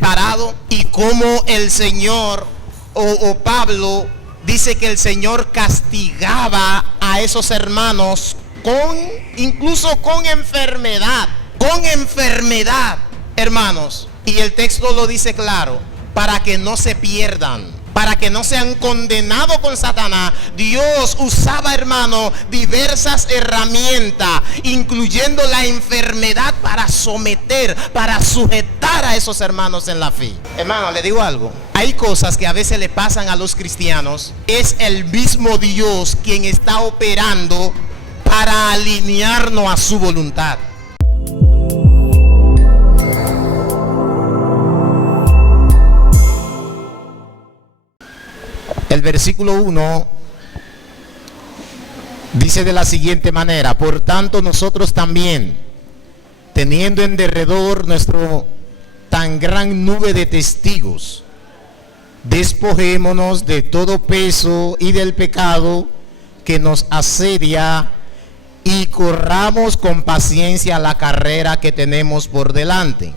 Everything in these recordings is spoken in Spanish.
preparado, y cómo el Señor o Pablo dice que el Señor castigaba a esos hermanos incluso con enfermedad, hermanos. Y el texto lo dice claro, para que no se pierdan, para que no sean condenados con Satanás. Dios usaba, hermano, diversas herramientas, incluyendo la enfermedad, para someter, para sujetar a esos hermanos en la fe. Hermano, le digo algo. Hay cosas que a veces le pasan a los cristianos. Es el mismo Dios quien está operando para alinearnos a su voluntad. El versículo 1 dice de la siguiente manera: por tanto nosotros también, teniendo en derredor nuestro tan gran nube de testigos, despojémonos de todo peso y del pecado que nos asedia, y corramos con paciencia la carrera que tenemos por delante.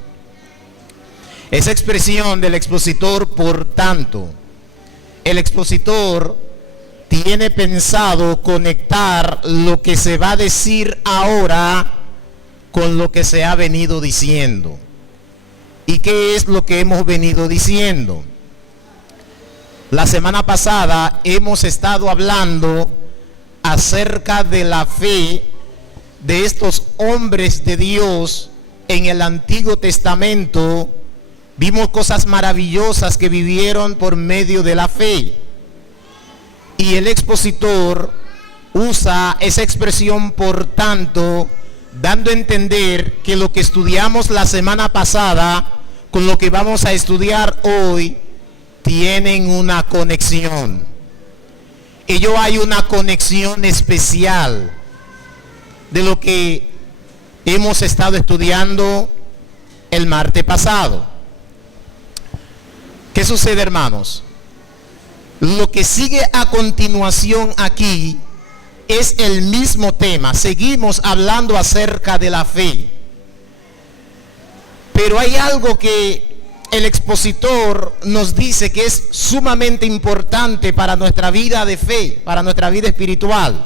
Esa expresión del expositor, por tanto, el expositor tiene pensado conectar lo que se va a decir ahora con lo que se ha venido diciendo. ¿Y qué es lo que hemos venido diciendo? La semana pasada hemos estado hablando acerca de la fe de estos hombres de Dios en el Antiguo Testamento. Vimos cosas maravillosas que vivieron por medio de la fe. Y el expositor usa esa expresión por tanto, dando a entender que lo que estudiamos la semana pasada con lo que vamos a estudiar hoy tienen una conexión. Ello hay una conexión especial de lo que hemos estado estudiando el martes pasado. ¿Qué sucede, hermanos? Lo que sigue a continuación aquí es el mismo tema. Seguimos hablando acerca de la fe. Pero hay algo que el expositor nos dice que es sumamente importante para nuestra vida de fe, para nuestra vida espiritual.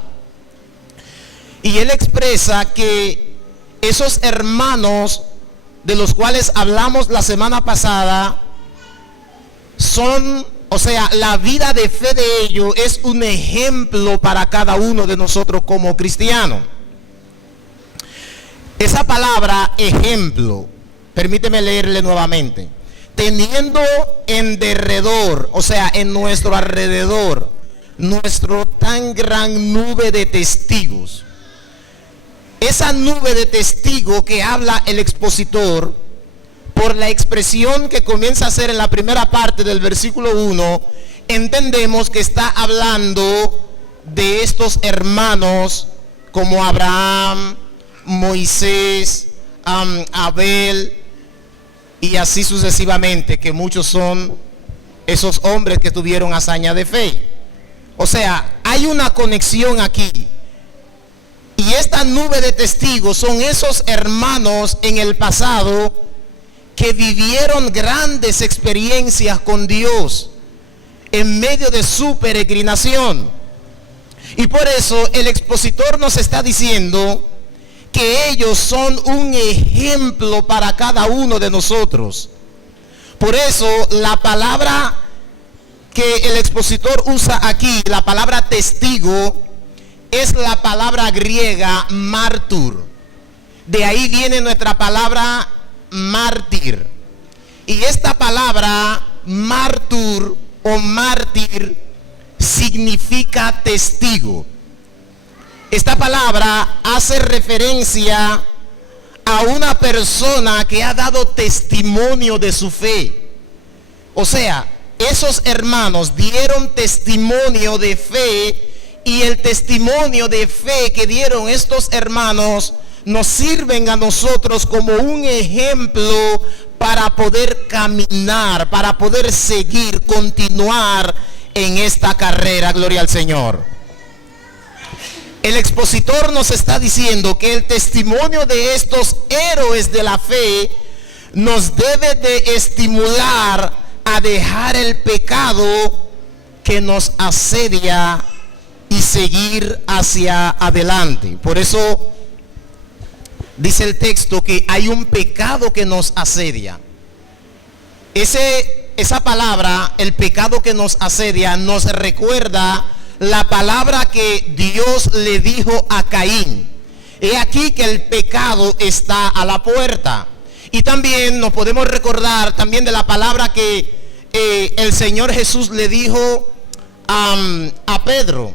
Y él expresa que esos hermanos de los cuales hablamos la semana pasada la vida de fe de ellos es un ejemplo para cada uno de nosotros como cristianos. Esa palabra ejemplo, permíteme leerle nuevamente. Teniendo en derredor, en nuestro alrededor, nuestro tan gran nube de testigos. Esa nube de testigos que habla el expositor, por la expresión que comienza a hacer en la primera parte del versículo 1, entendemos que está hablando de estos hermanos como Abraham, Moisés, Abel, y así sucesivamente, que muchos son esos hombres que tuvieron hazaña de fe. Hay una conexión aquí. Y esta nube de testigos son esos hermanos en el pasado que vivieron grandes experiencias con Dios en medio de su peregrinación. Y por eso el expositor nos está diciendo que ellos son un ejemplo para cada uno de nosotros. Por eso la palabra que el expositor usa aquí, la palabra testigo, es la palabra griega mártir. De ahí viene nuestra palabra mártir. Y esta palabra mártir o mártir significa testigo. Esta palabra hace referencia a una persona que ha dado testimonio de su fe. Esos hermanos dieron testimonio de fe, y el testimonio de fe que dieron estos hermanos nos sirven a nosotros como un ejemplo para poder caminar, para poder seguir, continuar en esta carrera. Gloria al Señor. El expositor nos está diciendo que el testimonio de estos héroes de la fe nos debe de estimular a dejar el pecado que nos asedia y seguir hacia adelante. Por eso dice el texto que hay un pecado que nos asedia. Esa palabra, el pecado que nos asedia, nos recuerda la palabra que Dios le dijo a Caín. He aquí que el pecado está a la puerta. Y también nos podemos recordar también de la palabra que el Señor Jesús le dijo a Pedro: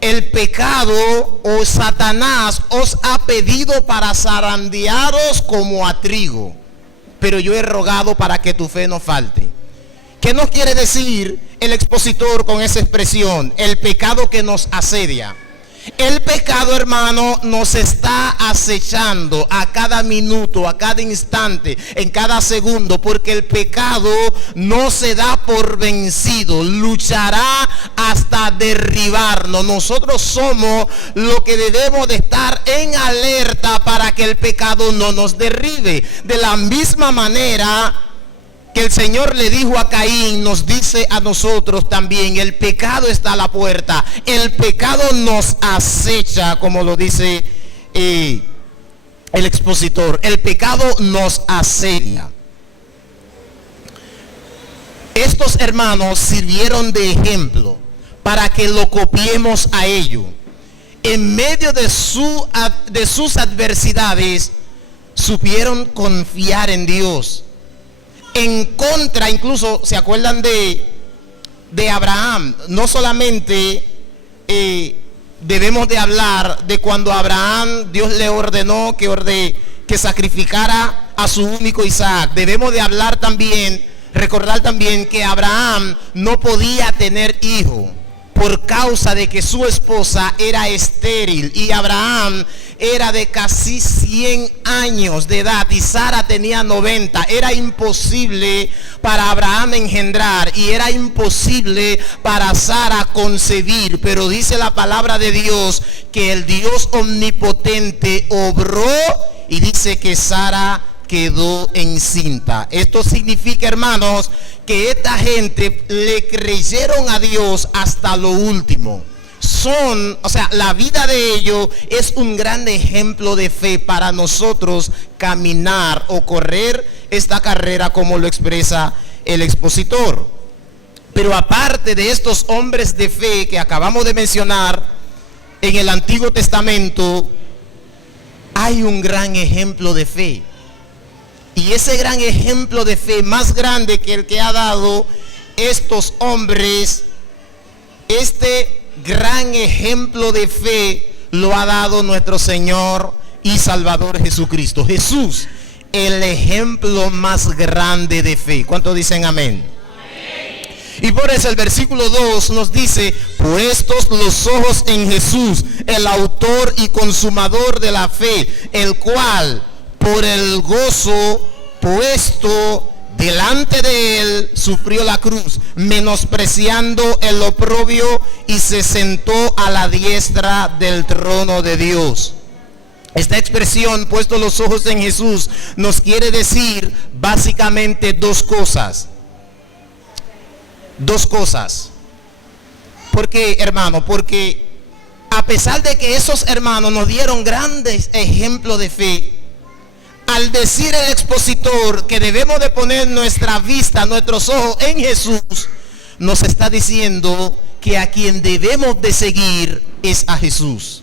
el pecado o Satanás os ha pedido para zarandearos como a trigo, pero yo he rogado para que tu fe no falte. ¿Qué nos quiere decir el expositor con esa expresión? El pecado que nos asedia. El pecado, hermano, nos está acechando a cada minuto, a cada instante, en cada segundo, porque el pecado no se da por vencido, luchará hasta derribarnos. Nosotros somos lo que debemos de estar en alerta para que el pecado no nos derribe. De la misma manera que el Señor le dijo a Caín, nos dice a nosotros también: el pecado está a la puerta, el pecado nos acecha, como lo dice el expositor. El pecado nos asedia. Estos hermanos sirvieron de ejemplo para que lo copiemos a ellos. En medio de sus adversidades, supieron confiar en Dios. En contra, incluso se acuerdan de Abraham. No solamente debemos de hablar de cuando Abraham, Dios le ordenó que sacrificara a su único Isaac. Debemos de hablar también, recordar también que Abraham no podía tener hijo por causa de que su esposa era estéril, y Abraham era de casi 100 años de edad y Sara tenía 90. Era imposible para Abraham engendrar y era imposible para Sara concebir, pero dice la palabra de Dios que el Dios omnipotente obró y dice que Sara quedó encinta. Esto significa, hermanos, que esta gente le creyeron a Dios hasta lo último. La vida de ellos es un gran ejemplo de fe para nosotros caminar o correr esta carrera, como lo expresa el expositor. Pero aparte de estos hombres de fe que acabamos de mencionar en el Antiguo Testamento, hay un gran ejemplo de fe. Y ese gran ejemplo de fe, más grande que el que ha dado estos hombres, este gran ejemplo de fe lo ha dado nuestro Señor y Salvador Jesucristo. Jesús, el ejemplo más grande de fe. ¿Cuántos dicen amén? Amén. Y por eso el versículo 2 nos dice: puestos los ojos en Jesús, el autor y consumador de la fe, el cual por el gozo puesto delante de él sufrió la cruz, menospreciando el oprobio, y se sentó a la diestra del trono de Dios. Esta expresión, puesto los ojos en Jesús, nos quiere decir básicamente dos cosas. ¿Por qué, hermano? Porque a pesar de que esos hermanos nos dieron grandes ejemplos de fe, al decir el expositor que debemos de poner nuestra vista, nuestros ojos en Jesús, nos está diciendo que a quien debemos de seguir es a Jesús.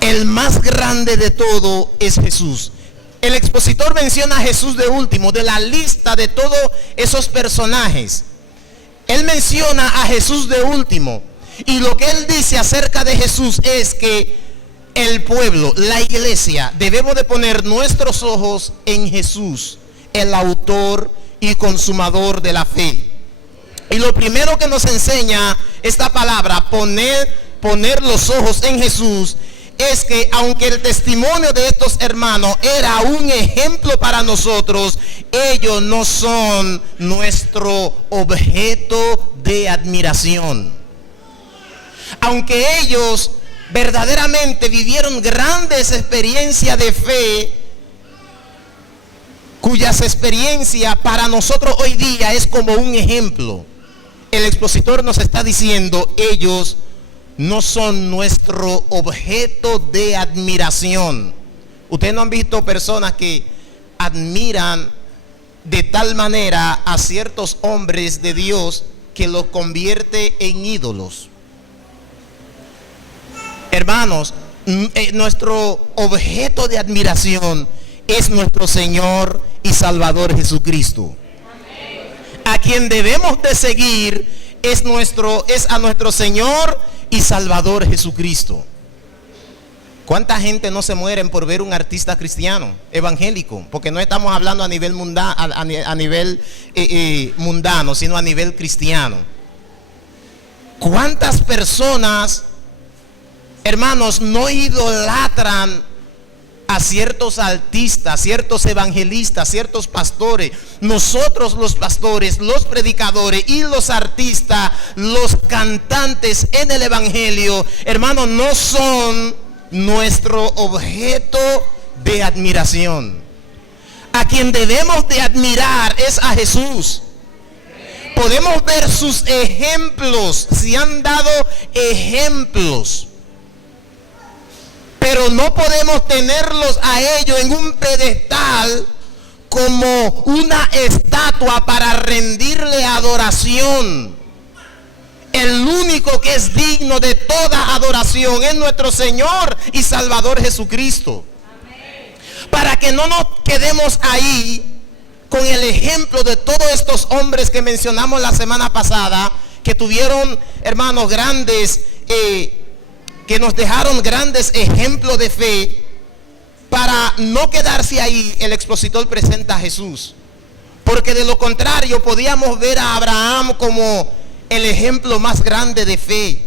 El más grande de todo es Jesús. El expositor menciona a Jesús de último, de la lista de todos esos personajes. Él menciona a Jesús de último. Y lo que él dice acerca de Jesús es que el pueblo, la iglesia, debemos de poner nuestros ojos en Jesús, el autor y consumador de la fe. Y lo primero que nos enseña esta palabra, poner los ojos en Jesús, es que aunque el testimonio de estos hermanos era un ejemplo para nosotros, ellos no son nuestro objeto de admiración. Aunque ellos verdaderamente vivieron grandes experiencias de fe, cuyas experiencias para nosotros hoy día es como un ejemplo. El expositor nos está diciendo, ellos no son nuestro objeto de admiración. Ustedes no han visto personas que admiran de tal manera a ciertos hombres de Dios que los convierte en ídolos. Hermanos, nuestro objeto de admiración es nuestro Señor y Salvador Jesucristo. A quien debemos de seguir es a nuestro Señor y Salvador Jesucristo. ¿Cuánta gente no se mueren por ver un artista cristiano, evangélico? Porque no estamos hablando a nivel mundano, sino a nivel cristiano. ¿Cuántas personas, hermanos, no idolatran a ciertos artistas, ciertos evangelistas, ciertos pastores? Nosotros los pastores, los predicadores y los artistas, los cantantes en el evangelio, hermanos, no son nuestro objeto de admiración. A quien debemos de admirar es a Jesús. Podemos ver sus ejemplos, se han dado ejemplos, pero no podemos tenerlos a ellos en un pedestal como una estatua para rendirle adoración. El único que es digno de toda adoración es nuestro Señor y Salvador Jesucristo. Amén. Para que no nos quedemos ahí con el ejemplo de todos estos hombres que mencionamos la semana pasada, que tuvieron, hermanos, grandes, que nos dejaron grandes ejemplos de fe. Para no quedarse ahí, el expositor presenta a Jesús, porque de lo contrario podíamos ver a Abraham como el ejemplo más grande de fe.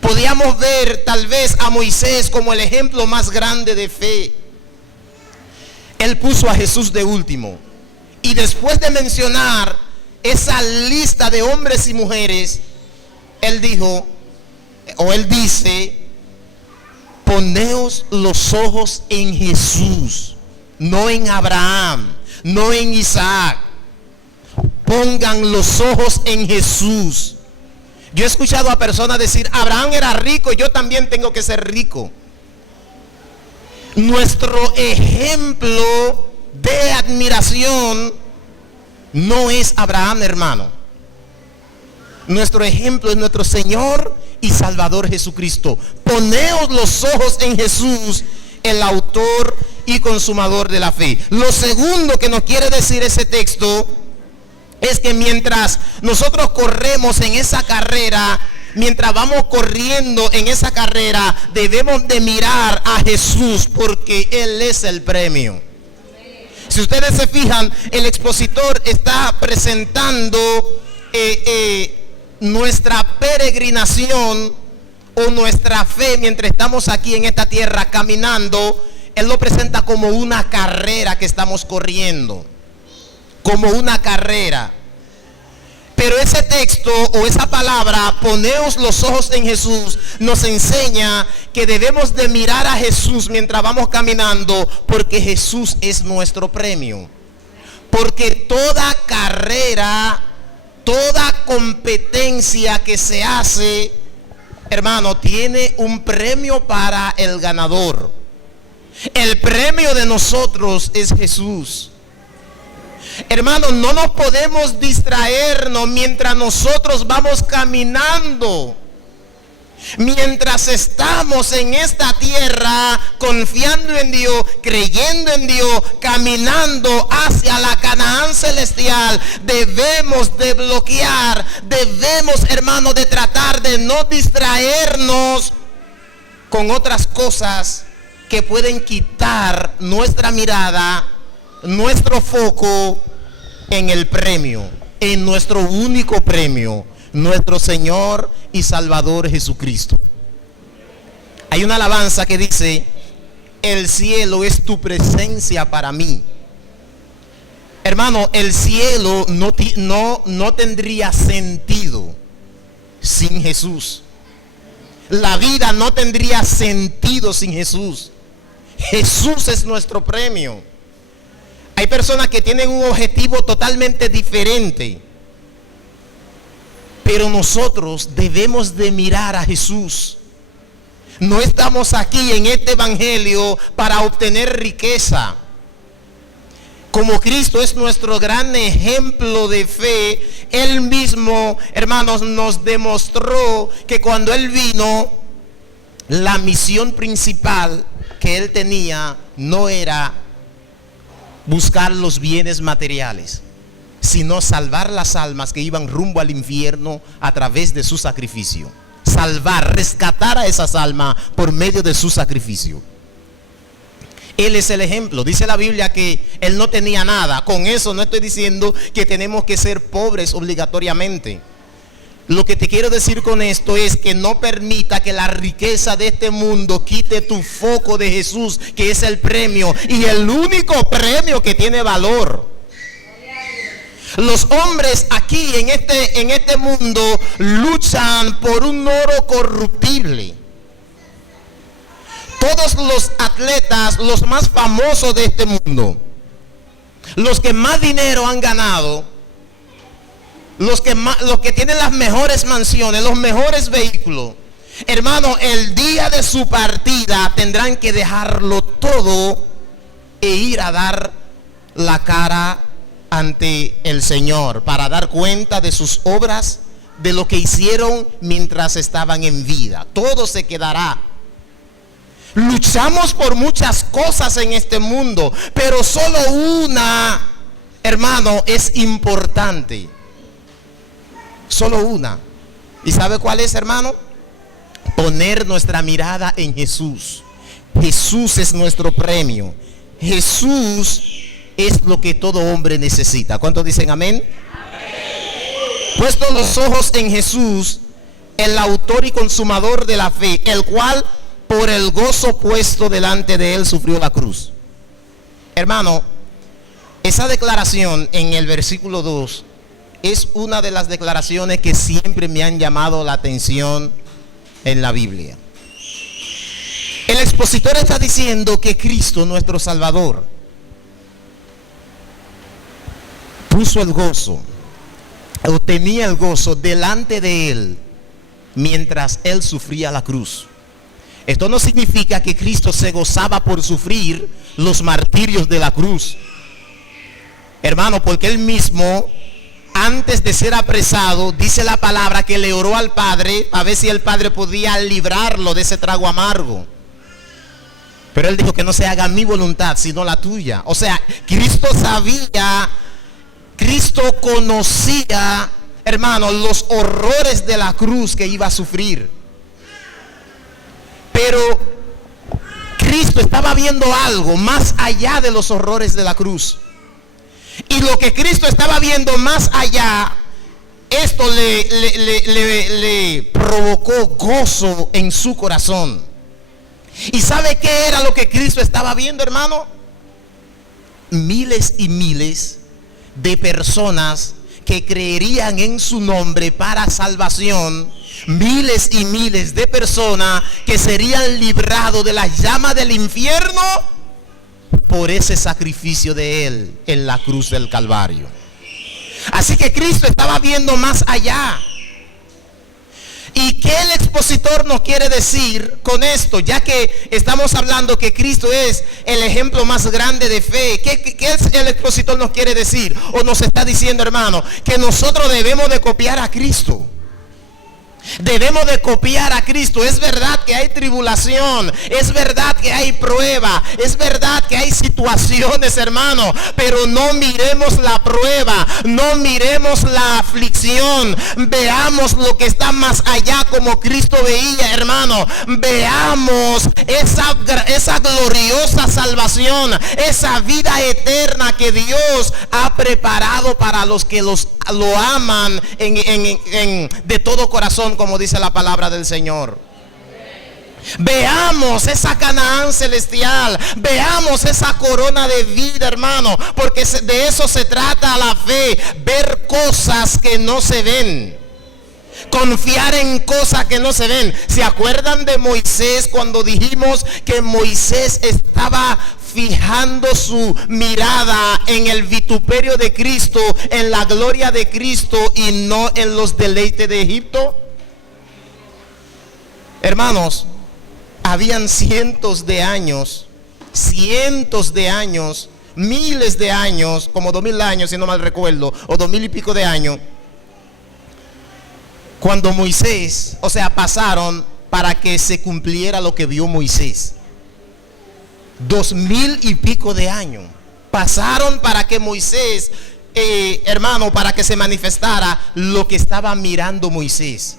Podíamos ver tal vez a Moisés como el ejemplo más grande de fe. Él puso a Jesús de último. Y después de mencionar esa lista de hombres y mujeres, él dijo, o él dice, poneos los ojos en Jesús, no en Abraham, no en Isaac. Pongan los ojos en Jesús. Yo he escuchado a personas decir, Abraham era rico, yo también tengo que ser rico. Nuestro ejemplo de admiración no es Abraham, hermano. Nuestro ejemplo es nuestro Señor y Salvador Jesucristo. Poneos los ojos en Jesús, el autor y consumador de la fe. Lo segundo que nos quiere decir ese texto es que mientras nosotros corremos en esa carrera, mientras vamos corriendo en esa carrera, debemos de mirar a Jesús, porque Él es el premio. Si ustedes se fijan, el expositor está presentando nuestra peregrinación o nuestra fe mientras estamos aquí en esta tierra caminando. Él lo presenta como una carrera que estamos corriendo, como una carrera. Pero ese texto o esa palabra, poneos los ojos en Jesús, nos enseña que debemos de mirar a Jesús mientras vamos caminando, porque Jesús es nuestro premio. Porque toda carrera, toda competencia que se hace, hermano, tiene un premio para el ganador. El premio de nosotros es Jesús. Hermanos, no nos podemos distraernos mientras nosotros vamos caminando. Mientras estamos en esta tierra confiando en Dios, creyendo en Dios, caminando hacia la Canaán celestial, debemos de bloquear, debemos, hermanos, de tratar de no distraernos con otras cosas que pueden quitar nuestra mirada, nuestro foco en el premio, en nuestro único premio, nuestro Señor y Salvador Jesucristo. Hay una alabanza que dice, el cielo es tu presencia para mí. Hermano, el cielo no tendría sentido sin Jesús. La vida no tendría sentido sin Jesús. Jesús es nuestro premio. Hay personas que tienen un objetivo totalmente diferente. Pero nosotros debemos de mirar a Jesús. No estamos aquí en este evangelio para obtener riqueza. Como Cristo es nuestro gran ejemplo de fe, Él mismo, hermanos, nos demostró que cuando Él vino, la misión principal que Él tenía no era buscar los bienes materiales, sino salvar las almas que iban rumbo al infierno a través de su sacrificio. Salvar, rescatar a esas almas por medio de su sacrificio. Él es el ejemplo. Dice la Biblia que Él no tenía nada. Con eso no estoy diciendo que tenemos que ser pobres obligatoriamente. Lo que te quiero decir con esto es que no permita que la riqueza de este mundo quite tu foco de Jesús, que es el premio y el único premio que tiene valor. Los hombres aquí en este mundo luchan por un oro corruptible. Todos los atletas, los más famosos de este mundo, los que más dinero han ganado, los que tienen las mejores mansiones, los mejores vehículos, hermano, el día de su partida tendrán que dejarlo todo e ir a dar la cara ante el Señor para dar cuenta de sus obras, de lo que hicieron mientras estaban en vida. Todo se quedará. Luchamos por muchas cosas en este mundo, pero solo una, hermano, es importante. Solo una. ¿Y sabe cuál es, hermano? Poner nuestra mirada en Jesús. Jesús es nuestro premio. Jesús es lo que todo hombre necesita. ¿Cuántos dicen amén? Amén. Puestos los ojos en Jesús, el autor y consumador de la fe, el cual por el gozo puesto delante de Él sufrió la cruz. Hermano, esa declaración en el versículo 2 es una de las declaraciones que siempre me han llamado la atención en la Biblia. El expositor está diciendo que Cristo, nuestro Salvador, puso el gozo, o tenía el gozo delante de Él mientras Él sufría la cruz. Esto no significa que Cristo se gozaba por sufrir los martirios de la cruz, hermano, porque Él mismo, antes de ser apresado, dice la palabra que le oró al Padre a ver si el Padre podía librarlo de ese trago amargo. Pero Él dijo que no se haga mi voluntad sino la tuya. O sea, Cristo sabía, Cristo conocía, hermano, los horrores de la cruz que iba a sufrir. Pero Cristo estaba viendo algo más allá de los horrores de la cruz. Y lo que Cristo estaba viendo más allá, esto le provocó gozo en su corazón. ¿Y sabe qué era lo que Cristo estaba viendo, hermano? Miles y miles de personas que creerían en su nombre para salvación. Miles y miles de personas que serían librados de la llama del infierno por ese sacrificio de Él en la cruz del Calvario. Así que Cristo estaba viendo más allá. ¿Y qué el expositor nos quiere decir con esto? Ya que estamos hablando que Cristo es el ejemplo más grande de fe. ¿Qué el expositor nos quiere decir? O nos está diciendo, hermano, que nosotros debemos de copiar a Cristo. Debemos de copiar a Cristo. Es verdad que hay tribulación, es verdad que hay prueba, es verdad que hay situaciones, hermano, pero no miremos la prueba, no miremos la aflicción, veamos lo que está más allá como Cristo veía, hermano. Veamos esa gloriosa salvación, esa vida eterna que Dios ha preparado para los que lo aman de todo corazón, como dice la palabra del Señor. Veamos esa Canaán celestial, veamos esa corona de vida, hermano, porque de eso se trata la fe, ver cosas que no se ven, confiar en cosas que no se ven. ¿Se acuerdan de Moisés cuando dijimos que Moisés estaba fijando su mirada en el vituperio de Cristo, en la gloria de Cristo y no en los deleites de Egipto? Hermanos, habían cientos de años, miles de años, como 2000 años si no mal recuerdo, o 2000 y pico de años, cuando Moisés, o sea, pasaron para que se cumpliera lo que vio Moisés. 2000 y pico de años pasaron para que Moisés, hermano, para que se manifestara lo que estaba mirando Moisés,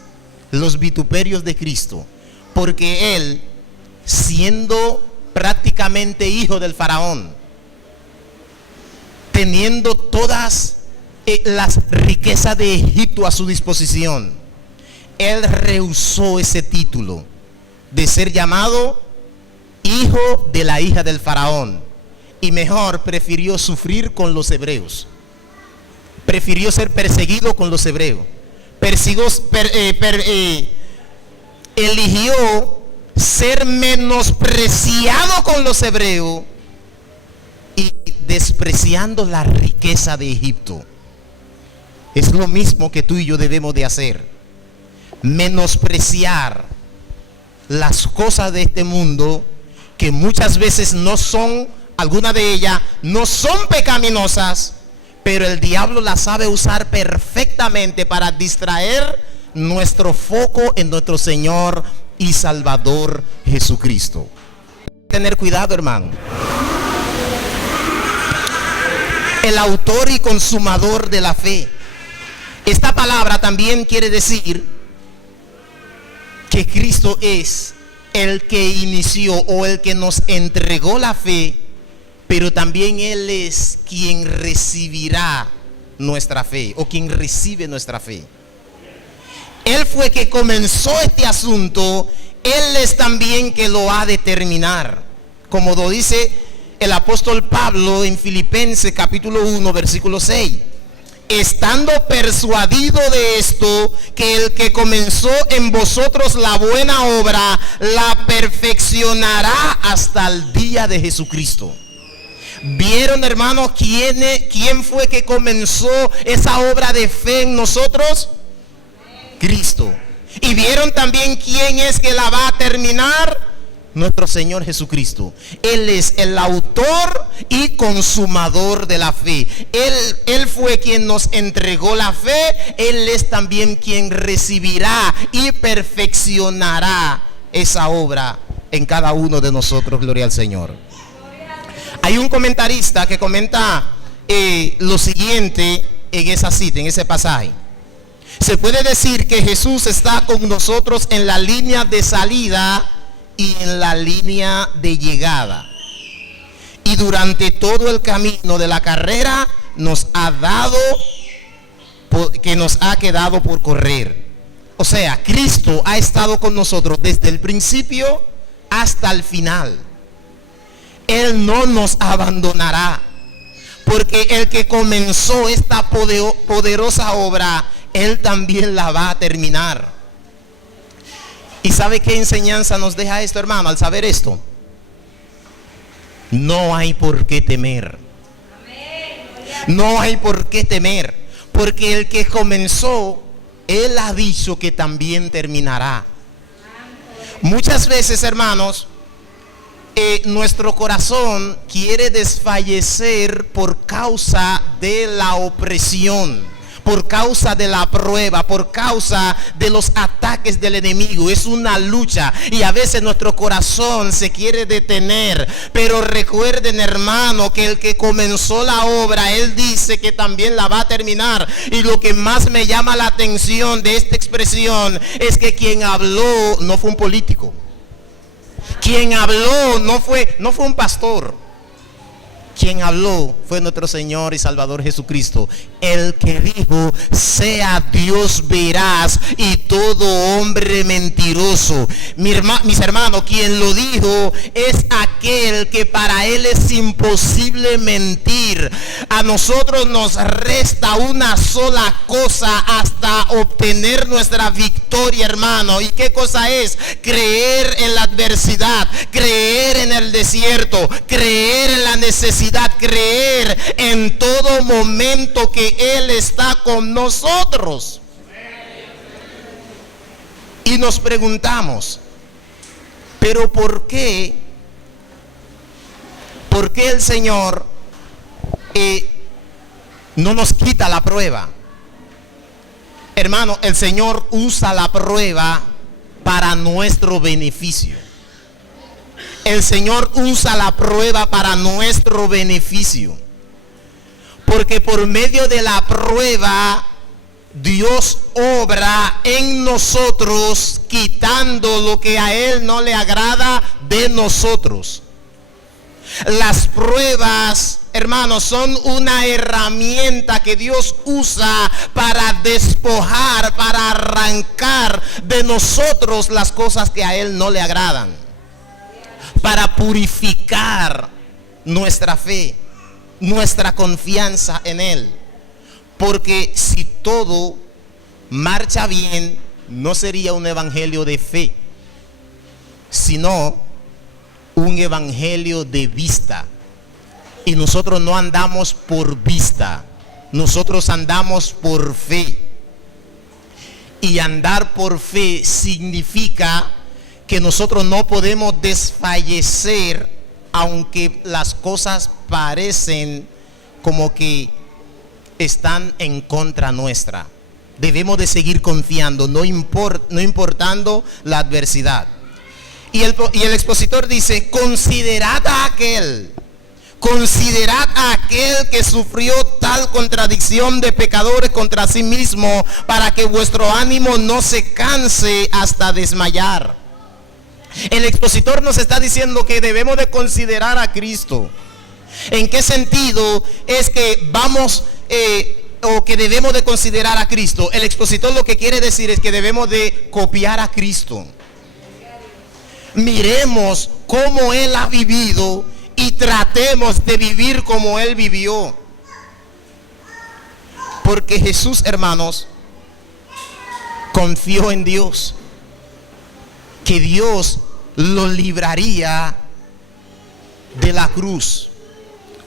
los vituperios de Cristo, porque él, siendo prácticamente hijo del faraón, teniendo todas las riquezas de Egipto a su disposición, él rehusó ese título de ser llamado hijo de la hija del faraón, y mejor prefirió sufrir con los hebreos, prefirió ser perseguido con los hebreos, eligió ser menospreciado con los hebreos y despreciando la riqueza de Egipto. Es lo mismo que tú y yo debemos de hacer: menospreciar las cosas de este mundo, que muchas veces no son, algunas de ellas no son pecaminosas, pero el diablo las sabe usar perfectamente para distraer nuestro foco en nuestro Señor y Salvador Jesucristo. Tener cuidado, hermano. El autor y consumador de la fe. Esta palabra también quiere decir que Cristo es el que inició o el que nos entregó la fe, pero también Él es quien recibirá nuestra fe, o quien recibe nuestra fe. Él fue que comenzó este asunto, Él es también que lo ha de terminar, como lo dice el apóstol Pablo en Filipenses capítulo 1 versículo 6. Estando persuadido de esto, que el que comenzó en vosotros la buena obra, la perfeccionará hasta el día de Jesucristo. ¿Vieron, hermanos, quién fue que comenzó esa obra de fe en nosotros? Cristo. ¿Y vieron también quién es que la va a terminar? Nuestro Señor Jesucristo. Él es el autor y consumador de la fe. Él fue quien nos entregó la fe. Él es también quien recibirá y perfeccionará esa obra en cada uno de nosotros. Gloria al Señor. Hay un comentarista que comenta lo siguiente en esa cita, en ese pasaje. Se puede decir que Jesús está con nosotros en la línea de salida y en la línea de llegada, y durante todo el camino de la carrera nos ha dado que nos ha quedado por correr. O sea, Cristo ha estado con nosotros desde el principio hasta el final. Él no nos abandonará, porque el que comenzó esta poderosa obra, Él también la va a terminar. ¿Y sabe qué enseñanza nos deja esto, hermano, al saber esto? No hay por qué temer. No hay por qué temer, porque el que comenzó, Él ha dicho que también terminará. Muchas veces, hermanos, nuestro corazón quiere desfallecer por causa de la opresión, por causa de la prueba, por causa de los ataques del enemigo. Es una lucha y a veces nuestro corazón se quiere detener. Pero recuerden, hermano, que el que comenzó la obra, Él dice que también la va a terminar. Y lo que más me llama la atención de esta expresión es que quien habló no fue un político. Quien habló no fue un pastor. Quien habló fue nuestro Señor y Salvador Jesucristo, el que dijo: sea Dios veraz y todo hombre mentiroso. Mis hermanos, quien lo dijo es aquel aquel que para él es imposible mentir. A nosotros nos resta una sola cosa hasta obtener nuestra victoria, hermano. ¿Y qué cosa es? Creer en la adversidad, creer en el desierto, creer en la necesidad, creer en todo momento que Él está con nosotros. Y nos preguntamos, ¿pero por qué? ¿Por qué el Señor no nos quita la prueba? Hermano, el Señor usa la prueba para nuestro beneficio. El Señor usa la prueba para nuestro beneficio. Porque por medio de la prueba, Dios obra en nosotros, quitando lo que a Él no le agrada de nosotros. Las pruebas, hermanos, son una herramienta que Dios usa para despojar, para arrancar de nosotros las cosas que a Él no le agradan, para purificar nuestra fe, nuestra confianza en Él. Porque si todo marcha bien, no sería un evangelio de fe, sino un evangelio de vista. Y nosotros no andamos por vista, nosotros andamos por fe. Y andar por fe significa que nosotros no podemos desfallecer, aunque las cosas parecen como que están en contra nuestra. Debemos de seguir confiando, no importando la adversidad. Y el expositor dice: considerad a aquel que sufrió tal contradicción de pecadores contra sí mismo, para que vuestro ánimo no se canse hasta desmayar. El expositor nos está diciendo que debemos de considerar a Cristo. ¿En qué sentido es que vamos o que debemos de considerar a Cristo? El expositor lo que quiere decir es que debemos de copiar a Cristo. Miremos cómo Él ha vivido y tratemos de vivir como Él vivió. Porque Jesús, hermanos, confió en Dios, que Dios lo libraría de la cruz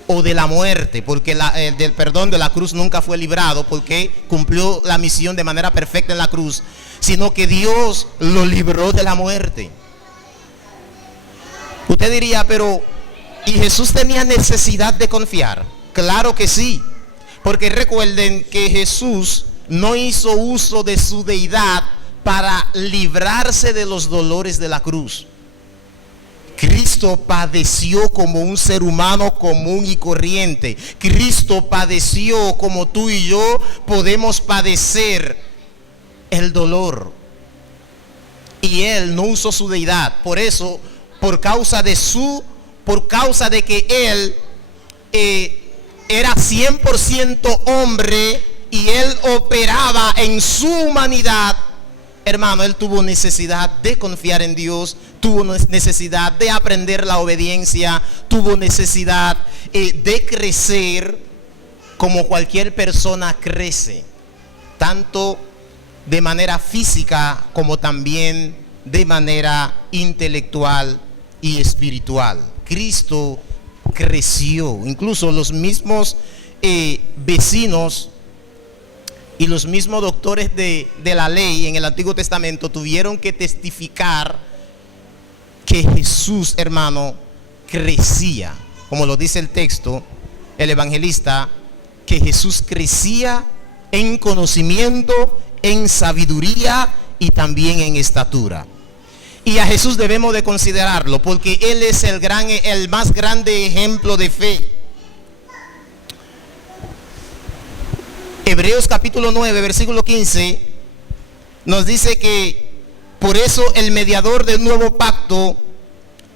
o de la muerte, porque de la cruz nunca fue librado, porque cumplió la misión de manera perfecta en la cruz, sino que Dios lo libró de la muerte. Usted diría, pero ¿y Jesús tenía necesidad de confiar? Claro que sí, porque recuerden que Jesús no hizo uso de su deidad para librarse de los dolores de la cruz. Cristo padeció como un ser humano común y corriente. Cristo padeció como tú y yo podemos padecer el dolor. Y Él no usó su deidad. Por eso, por causa de que Él era 100% hombre y Él operaba en su humanidad, hermano, Él tuvo necesidad de confiar en Dios, tuvo necesidad de aprender la obediencia, tuvo necesidad de crecer como cualquier persona crece, tanto de manera física como también de manera intelectual y espiritual. Cristo creció. Incluso los mismos vecinos y los mismos doctores de la ley en el Antiguo Testamento tuvieron que testificar que Jesús, hermano, crecía. Como lo dice el texto, el evangelista, que Jesús crecía en conocimiento, en sabiduría y también en estatura. Y a Jesús debemos de considerarlo porque Él es el más grande ejemplo de fe. Hebreos capítulo 9, versículo 15, nos dice que por eso el mediador del nuevo pacto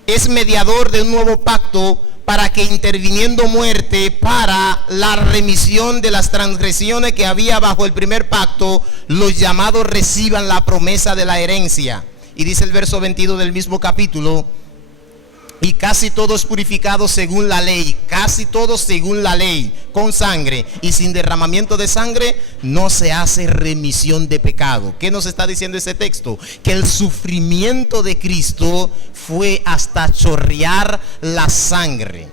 es mediador de un nuevo pacto, para que interviniendo muerte para la remisión de las transgresiones que había bajo el primer pacto, los llamados reciban la promesa de la herencia. Y dice el verso 22 del mismo capítulo: Y casi todo es purificado según la ley, casi todo según la ley, con sangre. Y sin derramamiento de sangre no se hace remisión de pecado. ¿Qué nos está diciendo este texto? Que el sufrimiento de Cristo fue hasta chorrear la sangre.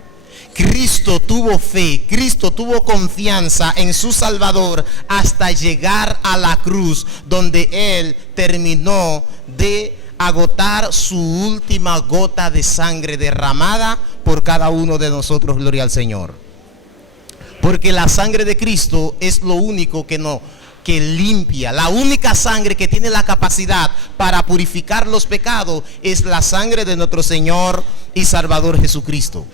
Cristo tuvo fe, Cristo tuvo confianza en su Salvador hasta llegar a la cruz, donde Él terminó de agotar su última gota de sangre derramada por cada uno de nosotros. Gloria al Señor. Porque la sangre de Cristo es lo único que limpia. La única sangre que tiene la capacidad para purificar los pecados es la sangre de nuestro Señor y Salvador Jesucristo.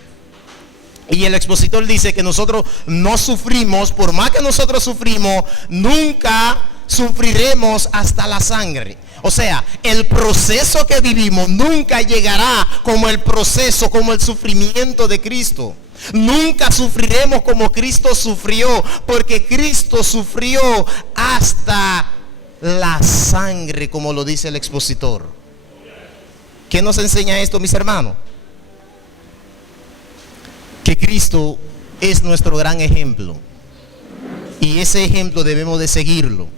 Y el expositor dice que nosotros no sufrimos, por más que nosotros sufrimos, nunca sufriremos hasta la sangre. O sea, el proceso que vivimos nunca llegará como el proceso, como el sufrimiento de Cristo. Nunca sufriremos como Cristo sufrió, porque Cristo sufrió hasta la sangre, como lo dice el expositor. ¿Qué nos enseña esto, mis hermanos? Que Cristo es nuestro gran ejemplo, y ese ejemplo debemos de seguirlo.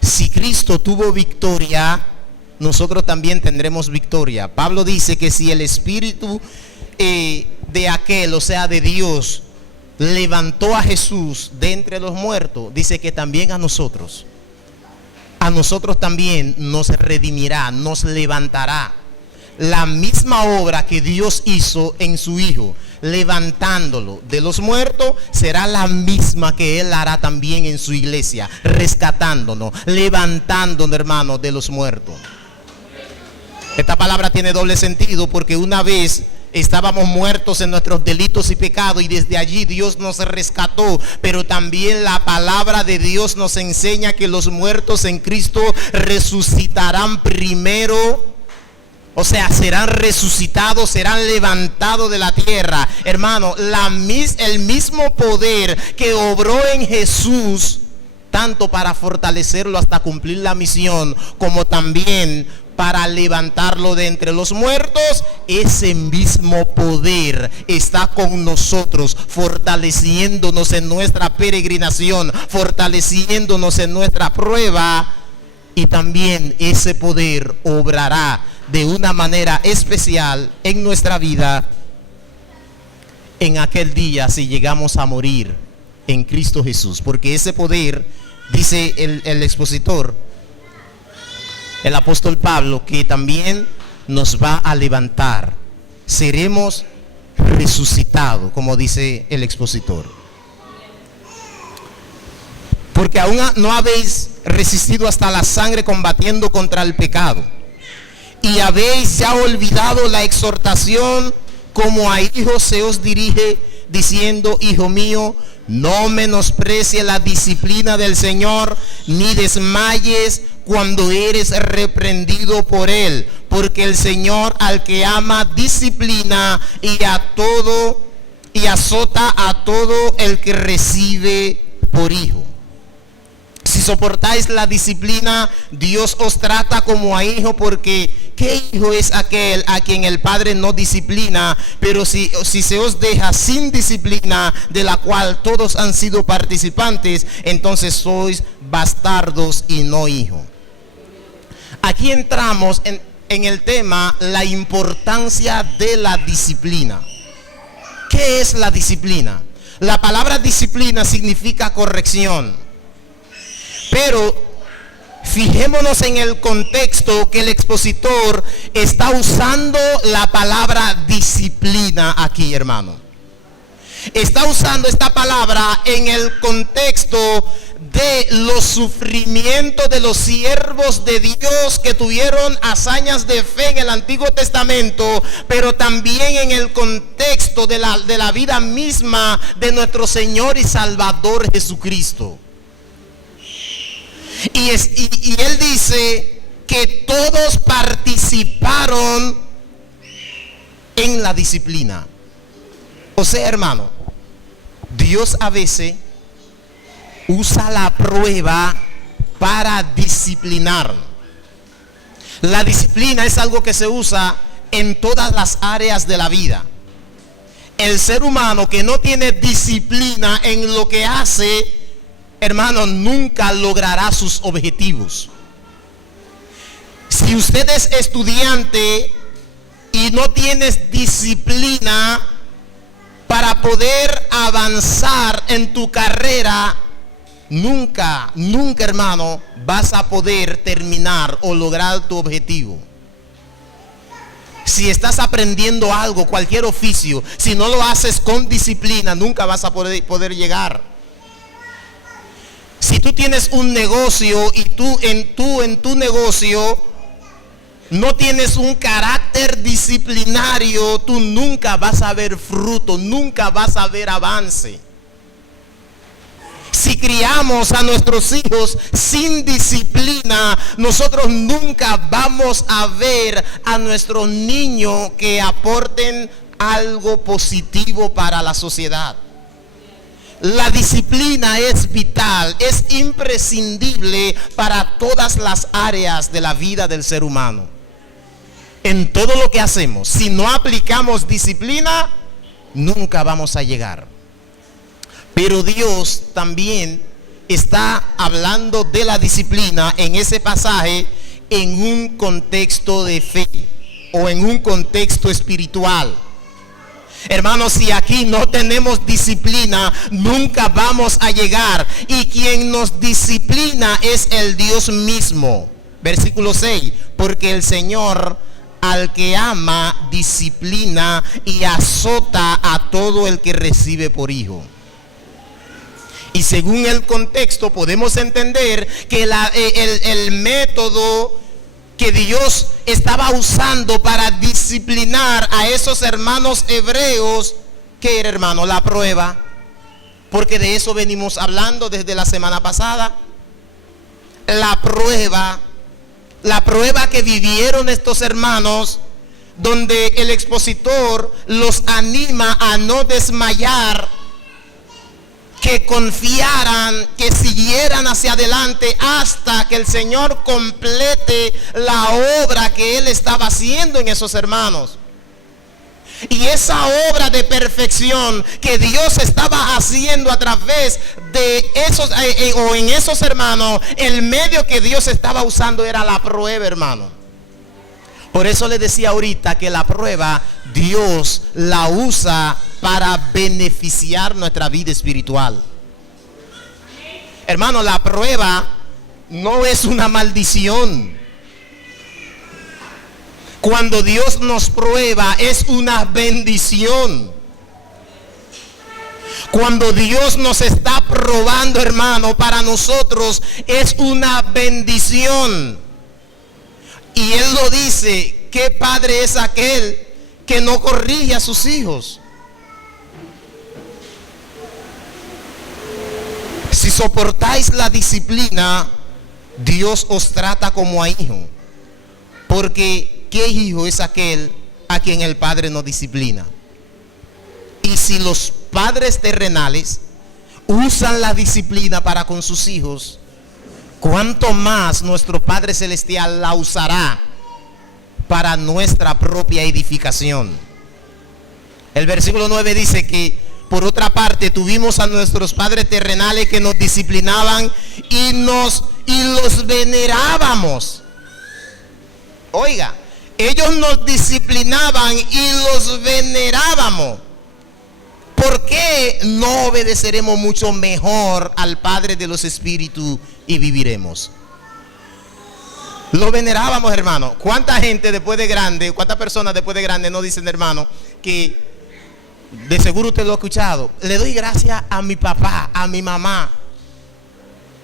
Si Cristo tuvo victoria, nosotros también tendremos victoria. Pablo dice que si el Espíritu de aquel, o sea, de Dios, levantó a Jesús de entre los muertos, dice que también a nosotros también nos redimirá, nos levantará. La misma obra que Dios hizo en su Hijo, levantándolo de los muertos, será la misma que Él hará también en su iglesia, rescatándonos, levantándonos, hermanos, de los muertos. Esta palabra tiene doble sentido, porque una vez estábamos muertos en nuestros delitos y pecados, y desde allí Dios nos rescató. Pero también la palabra de Dios nos enseña que los muertos en Cristo resucitarán primero. O sea, serán resucitados, serán levantados de la tierra. Hermano, el mismo poder que obró en Jesús, tanto para fortalecerlo hasta cumplir la misión, como también para levantarlo de entre los muertos, ese mismo poder está con nosotros, fortaleciéndonos en nuestra peregrinación, fortaleciéndonos en nuestra prueba. Y también ese poder obrará de una manera especial en nuestra vida en aquel día, si llegamos a morir en Cristo Jesús. Porque ese poder, dice el expositor, el apóstol Pablo, que también nos va a levantar. Seremos resucitados, como dice el expositor. Porque aún no habéis resistido hasta la sangre combatiendo contra el pecado, y habéis ya olvidado la exhortación, como a hijos se os dirige, diciendo: hijo mío, no menosprecie la disciplina del Señor, ni desmayes cuando eres reprendido por Él, porque el Señor al que ama disciplina y azota a todo el que recibe por hijo. Si soportáis la disciplina, Dios os trata como a hijo, porque ¿qué hijo es aquel a quien el Padre no disciplina? Pero si se os deja sin disciplina, de la cual todos han sido participantes, entonces sois bastardos y no hijos. Aquí entramos en el tema, la importancia de la disciplina. ¿Qué es la disciplina? La palabra disciplina significa corrección. Pero fijémonos en el contexto, que el expositor está usando la palabra disciplina aquí, hermano. Está usando esta palabra en el contexto de los sufrimientos de los siervos de Dios que tuvieron hazañas de fe en el Antiguo Testamento, pero también en el contexto de la vida misma de nuestro Señor y Salvador Jesucristo. Y él dice que todos participaron en la disciplina. O sea, hermano, Dios a veces usa la prueba para disciplinarnos. La disciplina es algo que se usa en todas las áreas de la vida. El ser humano que no tiene disciplina en lo que hace, hermano, nunca logrará sus objetivos. Si usted es estudiante y no tienes disciplina para poder avanzar en tu carrera, nunca, hermano, vas a poder terminar o lograr tu objetivo. Si estás aprendiendo algo, cualquier oficio, si no lo haces con disciplina, nunca vas a poder llegar. Si tú tienes un negocio y tú en tu negocio no tienes un carácter disciplinario, tú nunca vas a ver fruto, nunca vas a ver avance. Si criamos a nuestros hijos sin disciplina, nosotros nunca vamos a ver a nuestros niños que aporten algo positivo para la sociedad. La disciplina es vital, es imprescindible para todas las áreas de la vida del ser humano. En todo lo que hacemos, si no aplicamos disciplina, nunca vamos a llegar. Pero Dios también está hablando de la disciplina en ese pasaje en un contexto de fe o en un contexto espiritual. Hermanos, si aquí no tenemos disciplina, nunca vamos a llegar. Y quien nos disciplina es el Dios mismo. Versículo 6. Porque el Señor al que ama disciplina y azota a todo el que recibe por hijo. Y según el contexto podemos entender que el método que Dios estaba usando para disciplinar a esos hermanos hebreos, ¿qué era, hermano? La prueba. Porque de eso venimos hablando desde la semana pasada. La prueba que vivieron estos hermanos, donde el expositor los anima a no desmayar, que confiaran, que siguieran hacia adelante hasta que el Señor complete la obra que Él estaba haciendo en esos hermanos. Y esa obra de perfección que Dios estaba haciendo a través de esos o en esos hermanos, el medio que Dios estaba usando era la prueba, hermano. Por eso le decía ahorita que la prueba Dios la usa para beneficiar nuestra vida espiritual. Hermano, la prueba no es una maldición. Cuando Dios nos prueba es una bendición. Cuando Dios nos está probando, hermano, para nosotros es una bendición. Y Él lo dice, ¿qué padre es aquel que no corrige a sus hijos? Si soportáis la disciplina, Dios os trata como a hijo. Porque ¿qué hijo es aquel a quien el padre no disciplina? Y si los padres terrenales usan la disciplina para con sus hijos, ¿cuánto más nuestro Padre Celestial la usará para nuestra propia edificación? El versículo 9 dice que por otra parte tuvimos a nuestros padres terrenales que nos disciplinaban y los venerábamos. Oiga, ellos nos disciplinaban y los venerábamos. ¿Por qué no obedeceremos mucho mejor al Padre de los Espíritus y viviremos? Lo venerábamos, hermano. ¿Cuánta gente después de grande, cuántas personas después de grande no dicen, hermano, que de seguro usted lo ha escuchado? Le doy gracias a mi papá, a mi mamá,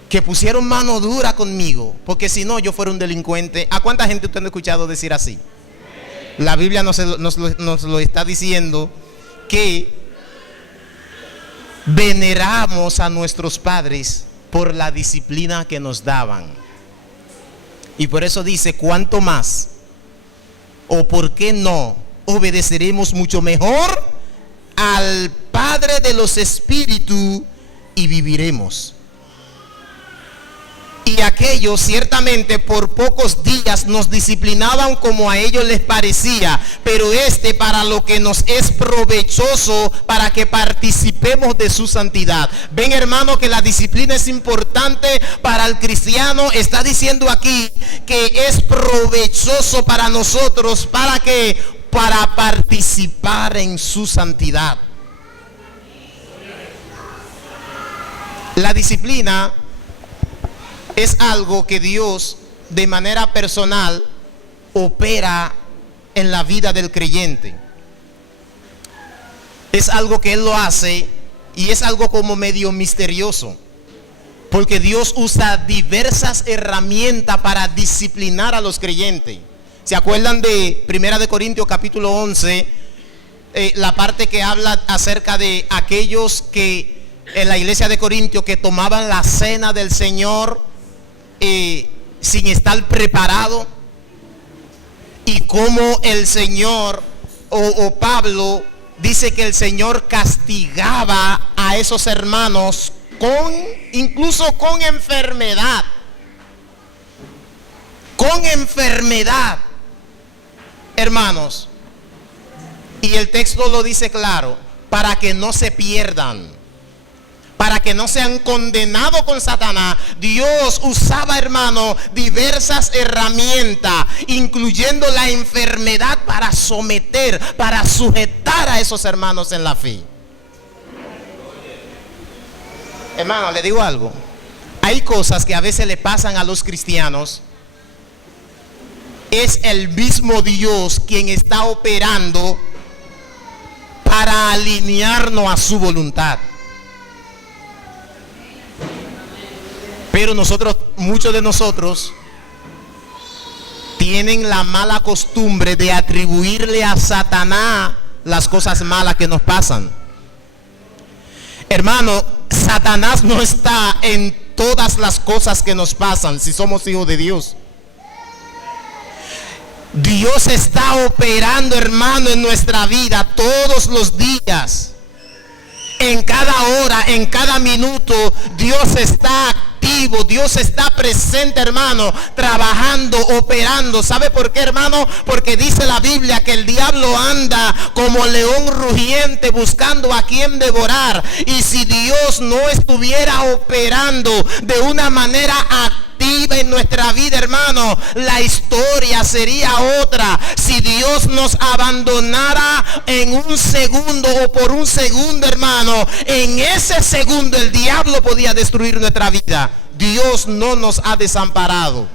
que pusieron mano dura conmigo, porque si no yo fuera un delincuente. ¿A cuánta gente usted no ha escuchado decir así? La Biblia nos lo está diciendo, que veneramos a nuestros padres por la disciplina que nos daban. Y por eso dice, ¿cuánto más? ¿O por qué no obedeceremos mucho mejor al Padre de los Espíritus y viviremos? Y aquellos ciertamente por pocos días nos disciplinaban como a ellos les parecía, pero para lo que nos es provechoso, para que participemos de su santidad. Ven, hermano, que la disciplina es importante para el cristiano. Está diciendo aquí que es provechoso para nosotros, para participar en su santidad. La disciplina es algo que Dios de manera personal opera en la vida del creyente. Es algo que Él lo hace y es algo como medio misterioso, porque Dios usa diversas herramientas para disciplinar a los creyentes. ¿Se acuerdan de 1 Corintios capítulo 11? La parte que habla acerca de aquellos que en la iglesia de Corintios que tomaban la cena del Señor sin estar preparado, y cómo el Señor o Pablo dice que el Señor castigaba a esos hermanos incluso con enfermedad, hermanos. Y el texto lo dice claro: para que no se pierdan, para que no sean condenados con Satanás. Dios usaba, hermano, diversas herramientas, incluyendo la enfermedad, para someter, para sujetar a esos hermanos en la fe. Hermano, le digo algo. Hay cosas que a veces le pasan a los cristianos. Es el mismo Dios quien está operando para alinearnos a su voluntad. Pero muchos de nosotros tienen la mala costumbre de atribuirle a Satanás las cosas malas que nos pasan. Hermano, Satanás no está en todas las cosas que nos pasan si somos hijos de Dios. Dios está operando, hermano, en nuestra vida todos los días. En cada hora, en cada minuto, Dios está activo, Dios está presente, hermano, trabajando, operando. ¿Sabe por qué, hermano? Porque dice la Biblia que el diablo anda como león rugiente buscando a quien devorar. Y si Dios no estuviera operando de una manera activa en nuestra vida, hermano, la historia sería otra. Si Dios nos abandonara en un segundo o por un segundo, hermano, en ese segundo el diablo podía destruir nuestra vida. Dios no nos ha desamparado.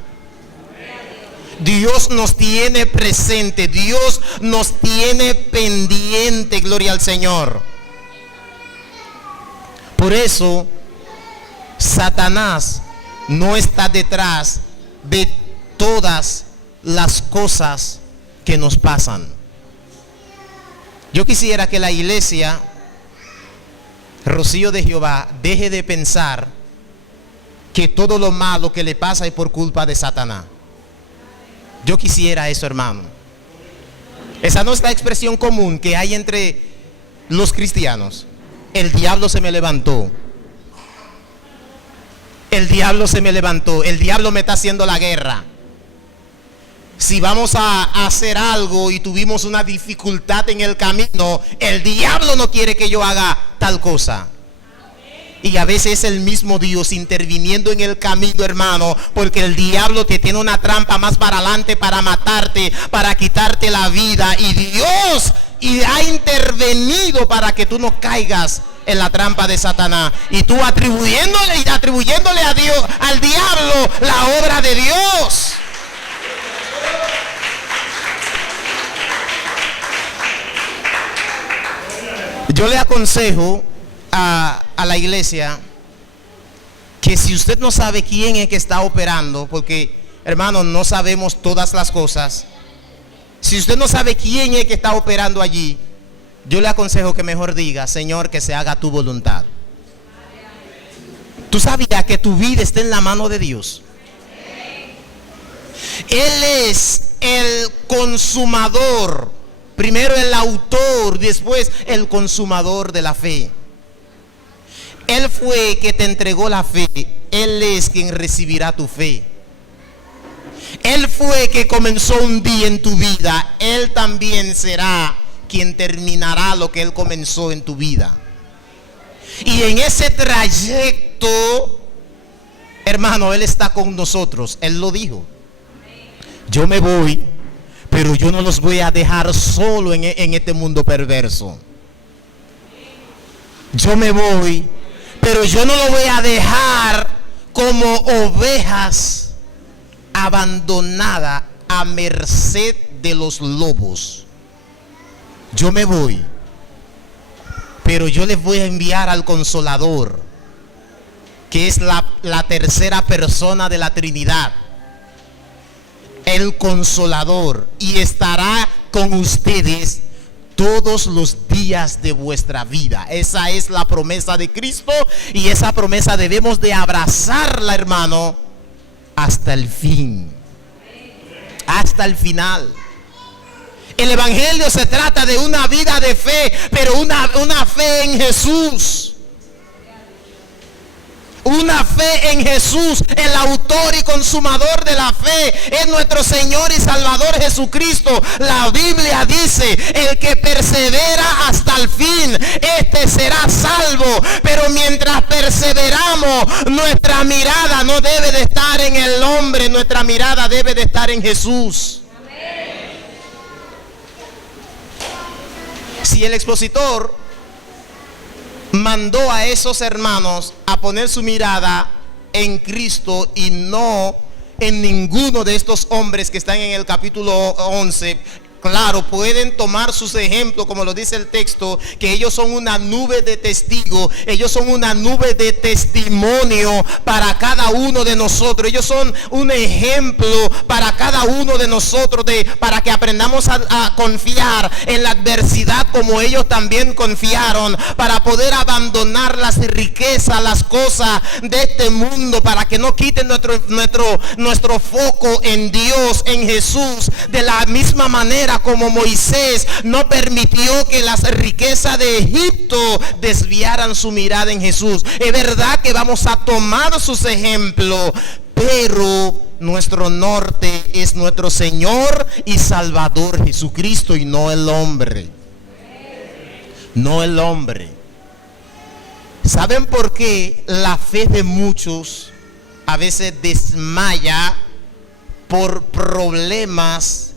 Dios nos tiene presente, Dios nos tiene pendiente, gloria al Señor. Por eso Satanás no está detrás de todas las cosas que nos pasan. Yo quisiera que la iglesia Rocío de Jehová deje de pensar que todo lo malo que le pasa es por culpa de Satanás. Yo quisiera eso, hermano. Esa no es la expresión común que hay entre los cristianos. El diablo se me levantó. El diablo se me levantó. El diablo me está haciendo la guerra. Si vamos a hacer algo y tuvimos una dificultad en el camino, el diablo no quiere que yo haga tal cosa. Y a veces es el mismo Dios interviniendo en el camino, hermano, porque el diablo te tiene una trampa más para adelante para matarte, para quitarte la vida. Y Dios ha intervenido para que tú no caigas en la trampa de Satanás. Y tú atribuyéndole a Dios, al diablo, la obra de Dios. Yo le aconsejo a la iglesia que si usted no sabe quién es que está operando, porque hermano, no sabemos todas las cosas. Si usted no sabe quién es que está operando allí, yo le aconsejo que mejor diga: Señor, que se haga tu voluntad. Tú sabías que tu vida está en la mano de Dios. Él es el consumador, primero el autor, después el consumador de la fe. Él fue que te entregó la fe. Él es quien recibirá tu fe. Él fue que comenzó un día en tu vida. Él también será quien terminará lo que Él comenzó en tu vida. Y en ese trayecto, hermano, Él está con nosotros. Él lo dijo. Yo me voy, pero yo no los voy a dejar solo en este mundo perverso. Yo me voy, pero yo no lo voy a dejar como ovejas abandonadas a merced de los lobos. Yo me voy, pero yo les voy a enviar al Consolador, que es la tercera persona de la Trinidad, el Consolador, y estará con ustedes todos los días de vuestra vida. Esa es la promesa de Cristo, y esa promesa debemos de abrazarla, hermano, hasta el fin, hasta el final. El evangelio se trata de una vida de fe, pero una fe en Jesús. Una fe en Jesús, el autor y consumador de la fe, es nuestro Señor y Salvador Jesucristo. La Biblia dice: el que persevera hasta el fin, este será salvo. Pero mientras perseveramos, nuestra mirada no debe de estar en el hombre, nuestra mirada debe de estar en Jesús. Si el expositor mandó a esos hermanos a poner su mirada en Cristo y no en ninguno de estos hombres que están en el capítulo 11, claro, pueden tomar sus ejemplos, como lo dice el texto, que ellos son una nube de testigos, ellos son una nube de testimonio para cada uno de nosotros. Ellos son un ejemplo para cada uno de nosotros, para que aprendamos a confiar en la adversidad como ellos también confiaron, para poder abandonar las riquezas, las cosas de este mundo, para que no quiten nuestro foco en Dios, en Jesús, de la misma manera como Moisés no permitió que las riquezas de Egipto desviaran su mirada en Jesús. Es verdad que vamos a tomar sus ejemplos, pero nuestro norte es nuestro Señor y Salvador Jesucristo, y no el hombre. No el hombre. ¿Saben por qué la fe de muchos a veces desmaya por problemas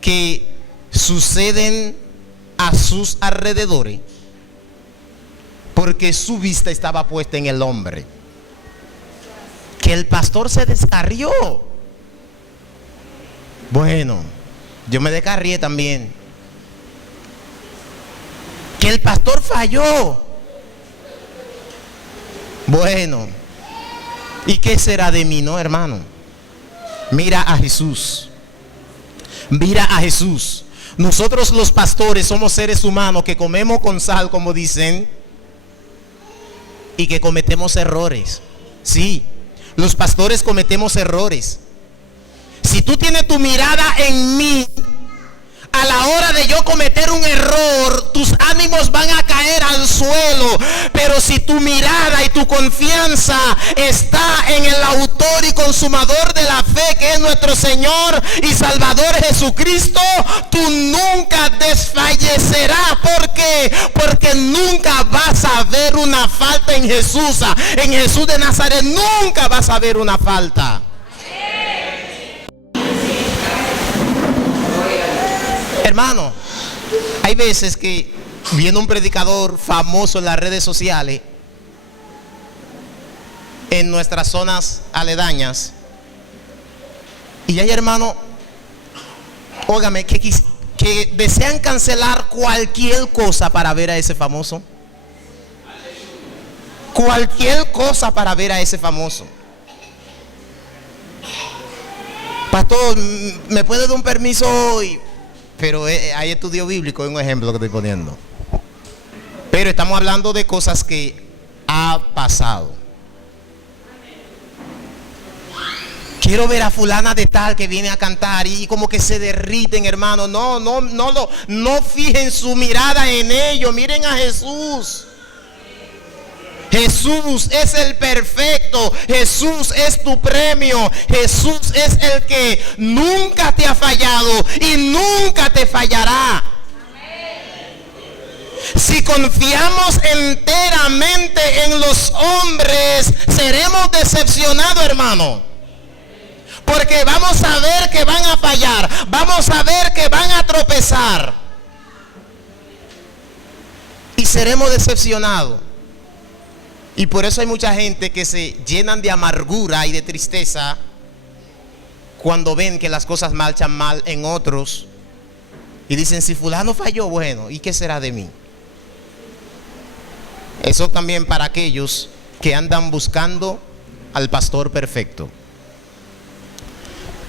que suceden a sus alrededores? Porque su vista estaba puesta en el hombre. Que el pastor se descarrió. Bueno, yo me descarrié también. Que el pastor falló. Bueno, ¿y qué será de mí, no, hermano? Mira a Jesús. Mira a Jesús. Nosotros los pastores somos seres humanos que comemos con sal, como dicen, y que cometemos errores. Sí, los pastores cometemos errores. Si tú tienes tu mirada en mí, a la hora de yo cometer un error, tus ánimos van a caer al suelo. Pero si tu mirada y tu confianza está en el autor y consumador de la fe, que es nuestro Señor y Salvador Jesucristo, tú nunca desfallecerás. ¿Por qué? Porque nunca vas a ver una falta en Jesús. En Jesús de Nazaret nunca vas a ver una falta. Hermano, hay veces que viene un predicador famoso en las redes sociales, en nuestras zonas aledañas, y hay hermanos, óigame, que desean cancelar cualquier cosa para ver a ese famoso. Cualquier cosa para ver a ese famoso. Pastor, ¿me puede dar un permiso hoy? Pero hay estudio bíblico, es un ejemplo que estoy poniendo. Pero estamos hablando de cosas que ha pasado. Quiero ver a fulana de tal que viene a cantar y como que se derriten, hermano. No fijen su mirada en ellos. Miren a Jesús. Jesús es el perfecto. Jesús es tu premio. Jesús es el que nunca te ha fallado y nunca te fallará. Si confiamos enteramente en los hombres, seremos decepcionados, hermano. Porque vamos a ver que van a fallar. Vamos a ver que van a tropezar. Y seremos decepcionados. Y por eso hay mucha gente que se llenan de amargura y de tristeza cuando ven que las cosas marchan mal en otros. Y dicen, si fulano falló, bueno, ¿y qué será de mí? Eso también para aquellos que andan buscando al pastor perfecto.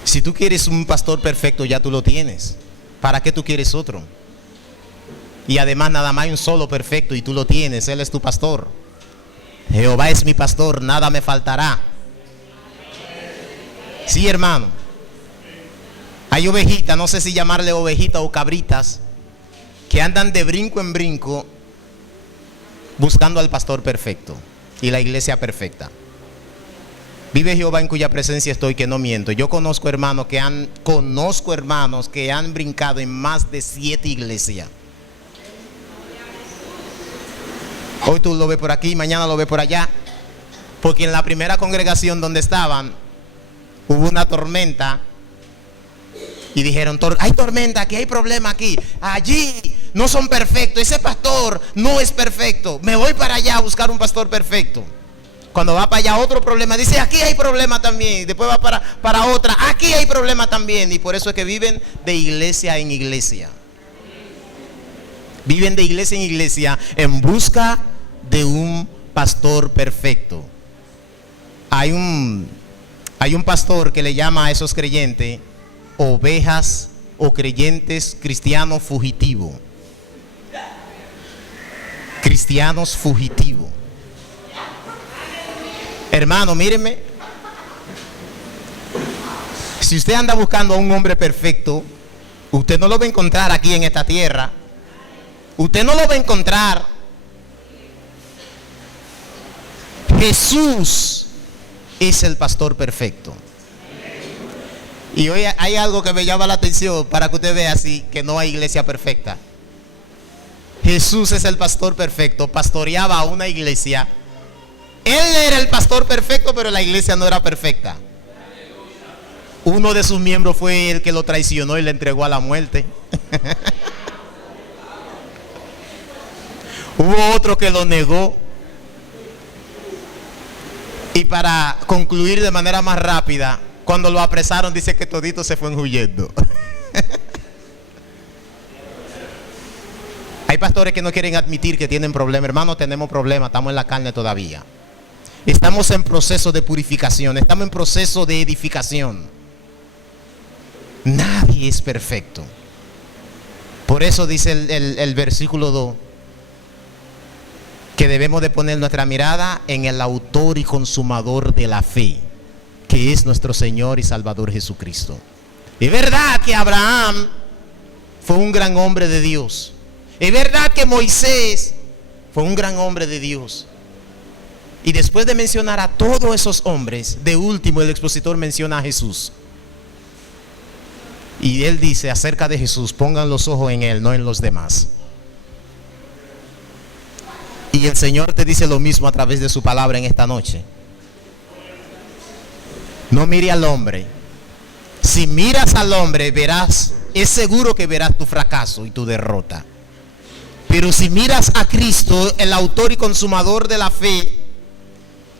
Si tú quieres un pastor perfecto, ya tú lo tienes. ¿Para qué tú quieres otro? Y además nada más hay un solo perfecto y tú lo tienes. Él es tu pastor. Jehová es mi pastor, nada me faltará. Sí, hermano. Hay ovejitas, no sé si llamarle ovejita o cabritas, que andan de brinco en brinco buscando al pastor perfecto y la iglesia perfecta. Vive Jehová en cuya presencia estoy, que no miento. Yo conozco hermanos que han brincado en más de 7 iglesias. Hoy tú lo ves por aquí, mañana lo ves por allá. Porque en la primera congregación donde estaban, hubo una tormenta. Y dijeron, hay tormenta aquí, hay problema aquí. Allí no son perfectos. Ese pastor no es perfecto. Me voy para allá a buscar un pastor perfecto. Cuando va para allá otro problema, dice, aquí hay problema también. Después va para otra, aquí hay problema también. Y por eso es que viven de iglesia en iglesia. Viven de iglesia en iglesia en busca de un pastor perfecto. Hay un pastor que le llama a esos creyentes ovejas o creyentes cristianos fugitivos. Cristianos fugitivos. Hermano, míreme. Si usted anda buscando a un hombre perfecto, usted no lo va a encontrar aquí en esta tierra. Usted no lo va a encontrar. Jesús es el pastor perfecto. Y hoy hay algo que me llama la atención para que usted vea así que no hay iglesia perfecta. Jesús es el pastor perfecto. Pastoreaba a una iglesia. Él era el pastor perfecto, pero la iglesia no era perfecta. Uno de sus miembros fue el que lo traicionó y le entregó a la muerte. Hubo otro que lo negó. Y para concluir de manera más rápida, cuando lo apresaron, dice que todito se fue huyendo. Hay pastores que no quieren admitir que tienen problemas. Hermano, tenemos problemas, estamos en la carne todavía. Estamos en proceso de purificación, estamos en proceso de edificación. Nadie es perfecto. Por eso dice el versículo 2, que debemos de poner nuestra mirada en el autor y consumador de la fe, que es nuestro Señor y Salvador Jesucristo. Es verdad que Abraham fue un gran hombre de Dios. Es verdad que Moisés fue un gran hombre de Dios. Y después de mencionar a todos esos hombres, de último el expositor menciona a Jesús. Y él dice acerca de Jesús, pongan los ojos en él, no en los demás. Y el Señor te dice lo mismo a través de su palabra en esta noche. No mire al hombre. Si miras al hombre, verás, es seguro que verás tu fracaso y tu derrota. Pero si miras a Cristo, el autor y consumador de la fe,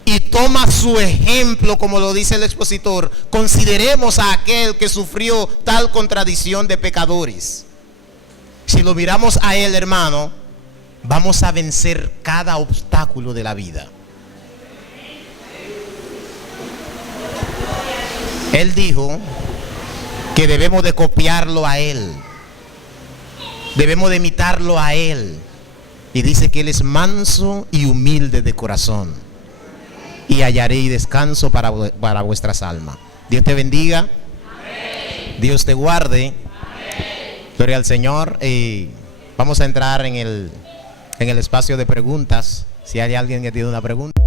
y toma su ejemplo, como lo dice el expositor, consideremos a aquel que sufrió tal contradicción de pecadores. Si lo miramos a él, hermano, vamos a vencer cada obstáculo de la vida. Él dijo que debemos de copiarlo a él, debemos de imitarlo a él. Y dice que él es manso y humilde de corazón, y hallaréis descanso para vuestras almas. Dios te bendiga. Amén. Dios te guarde. Amén. Gloria al Señor. Vamos a entrar en en el espacio de preguntas, si hay alguien que tiene una pregunta.